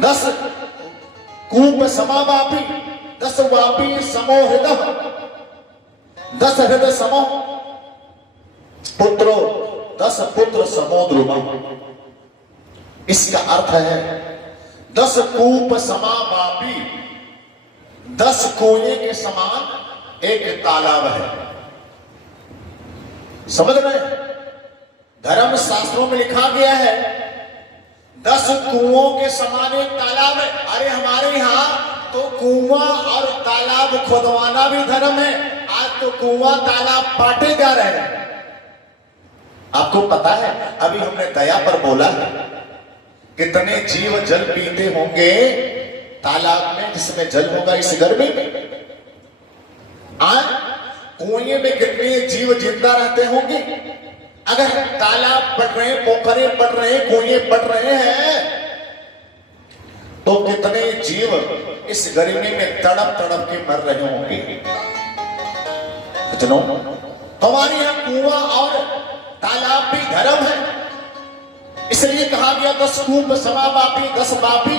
10 कूप समावापी 10 वापी समो हृदय 10 हृदय समो पुत्रो 10 पुत्र समो द्रुमा। इसका अर्थ है 10 कूप समावापी 10 कुएं के समान एक तालाब है। समझ रहे हैं? धर्म शास्त्रों में लिखा गया है 10 कुओं के समान एक तालाब है। अरे हमारे यहां तो कुआं और तालाब खोदवाना भी धर्म है। आज तो कुआं तालाब बांटे जा रहे हैं। आपको पता है अभी हमने दया पर बोला है कितने जीव जल पीते होंगे तालाब में जिसमें जल होगा इस गर्मी में। आज कुएं में कितने जीव जिंदा रहते होंगे। अगर तालाब बढ़ रहे हैं, पोखरे बढ़ रहे हैं, कुएं बढ़ रहे हैं तो कितने जीव इस गर्मी में तड़प तड़प के मर रहे होंगे। हमारे यहां कुआं और तालाब भी धर्म है। इसलिए कहा गया 10 कूप समावापी 10 वापी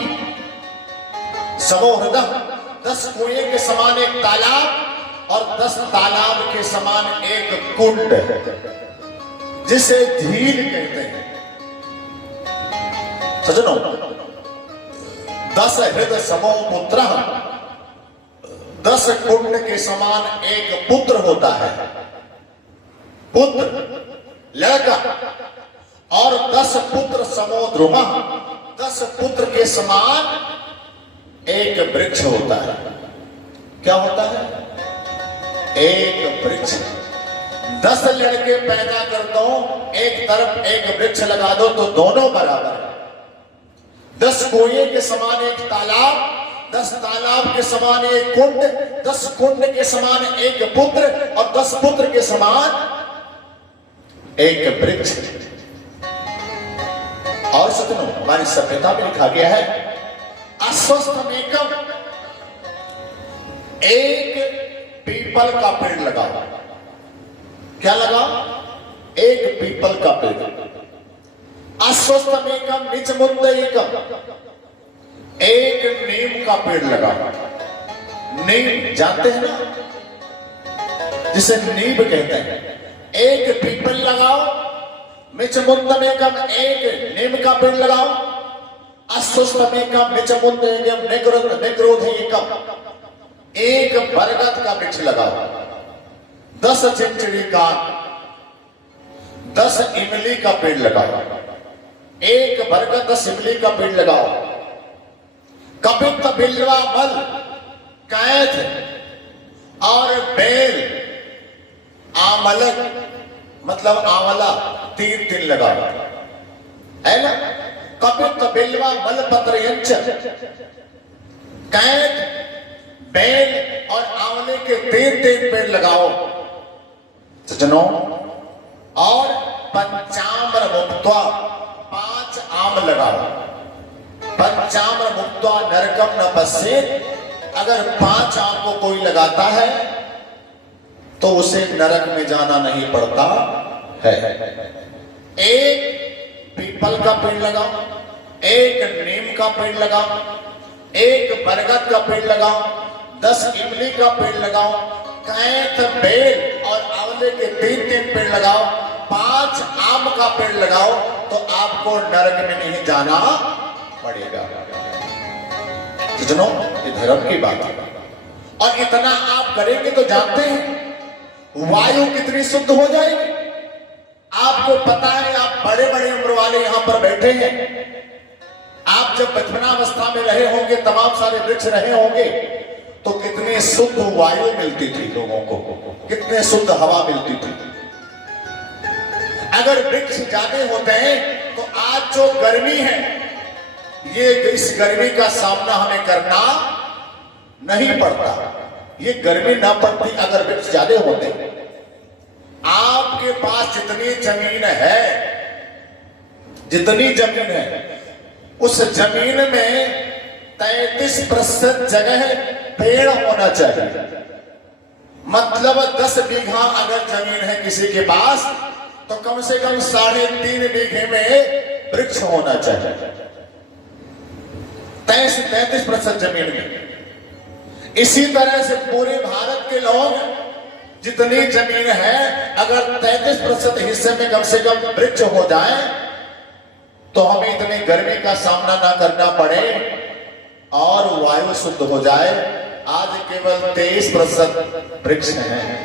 समो हृदय 10 कुएं के समान एक तालाब और 10 तालाब के समान एक कुंड जिसे झील कहते हैं। सजनों 10 हृदय समो पुत्र 10 कुंड के समान एक पुत्र होता है। पुत्र लड़का और 10 पुत्र समो द्रुमा 10 पुत्र के समान एक वृक्ष होता है। क्या होता है? एक वृक्ष। 10 लड़के पैदा कर दो एक तरफ एक वृक्ष लगा दो तो दोनों बराबर है। 10 कुएं के समान एक तालाब 10 तालाब के समान एक कुंड 10 कुंड के समान एक पुत्र और 10 पुत्र के समान एक वृक्ष। और सतनों हमारी सभ्यता में लिखा गया है अस्वस्थ मेकम एक पीपल का पेड़ लगाओ। क्या लगाओ? एक पीपल का पेड़। अस्वस्थ मेकम निच मुद्दईकम एक नीम का पेड़ लगाओ। नीम जानते हैं ना जिसे नीम कहते हैं। एक पीपल लगाओ मिच मुद्द में कम एक नीम का पेड़ लगाओ। अस्वस्थ में कम मिच मुद्द निग्रोध एक बरगद का वृक्ष लगाओ। 10 चिमचिड़ी का 10 इमली का पेड़ लगाओ। एक बरगद 10 इमली का पेड़ लगाओ। कपित बिल्वा मल कैथ और बेल आमलक मतलब आंवला 3 लगाओ है ना। कपित बिल्वा मल पत्र यंच कैथ बेल और आंवले के 3 पेड़ लगाओ सजनों। और पंचाम्र मुक्त्वा 5 आम लगाओ। पंचाम्र मुक्त्वा नरकम न पश्येत्। अगर 5 आम को कोई लगाता है तो उसे नरक में जाना नहीं पड़ता है। एक पीपल का पेड़ लगाओ। एक नीम का पेड़ लगाओ। एक बरगद का पेड़ लगाओ। 10 इमली का पेड़ लगाओ। कैथ बेल और आंवले के 3 पेड़ लगाओ। 5 आम का पेड़ लगाओ तो आपको नरक में नहीं जाना पड़ेगा। सजनों ये धर्म की बात है। और इतना आप करेंगे तो जानते हैं वायु कितनी शुद्ध हो जाएगी। आपको पता है आप बड़े बड़े उम्र वाले यहां पर बैठे हैं। आप जब बचपनावस्था में रहे होंगे तमाम सारे वृक्ष रहे होंगे तो कितनी शुद्ध वायु मिलती थी लोगों को, कितने शुद्ध हवा मिलती थी। अगर वृक्ष ज्यादा होते हैं तो आज जो गर्मी है ये इस गर्मी का सामना हमें करना नहीं पड़ता। ये गर्मी ना पड़ती अगर वृक्ष ज्यादा होते। आपके पास जितनी जमीन है उस जमीन में 33% जगह पेड़ होना चाहिए। मतलब 10 बीघा अगर जमीन है किसी के पास तो कम से कम 3.5 बीघे में वृक्ष होना चाहिए। 33% जमीन में। इसी तरह से पूरे भारत के लोग जितनी जमीन है, अगर 33% हिस्से में कम से कम वृक्ष हो जाए तो हमें इतनी गर्मी का सामना ना करना पड़े और वायु शुद्ध हो जाए। आज केवल 23% वृक्ष हैं।